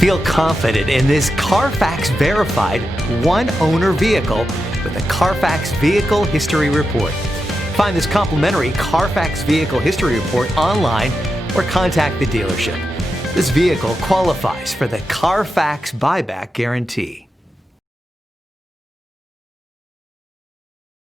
Feel confident in this CARFAX verified one-owner vehicle with a CARFAX Vehicle History Report. Find this complimentary CARFAX Vehicle History Report online or contact the dealership. This vehicle qualifies for the CARFAX buyback guarantee.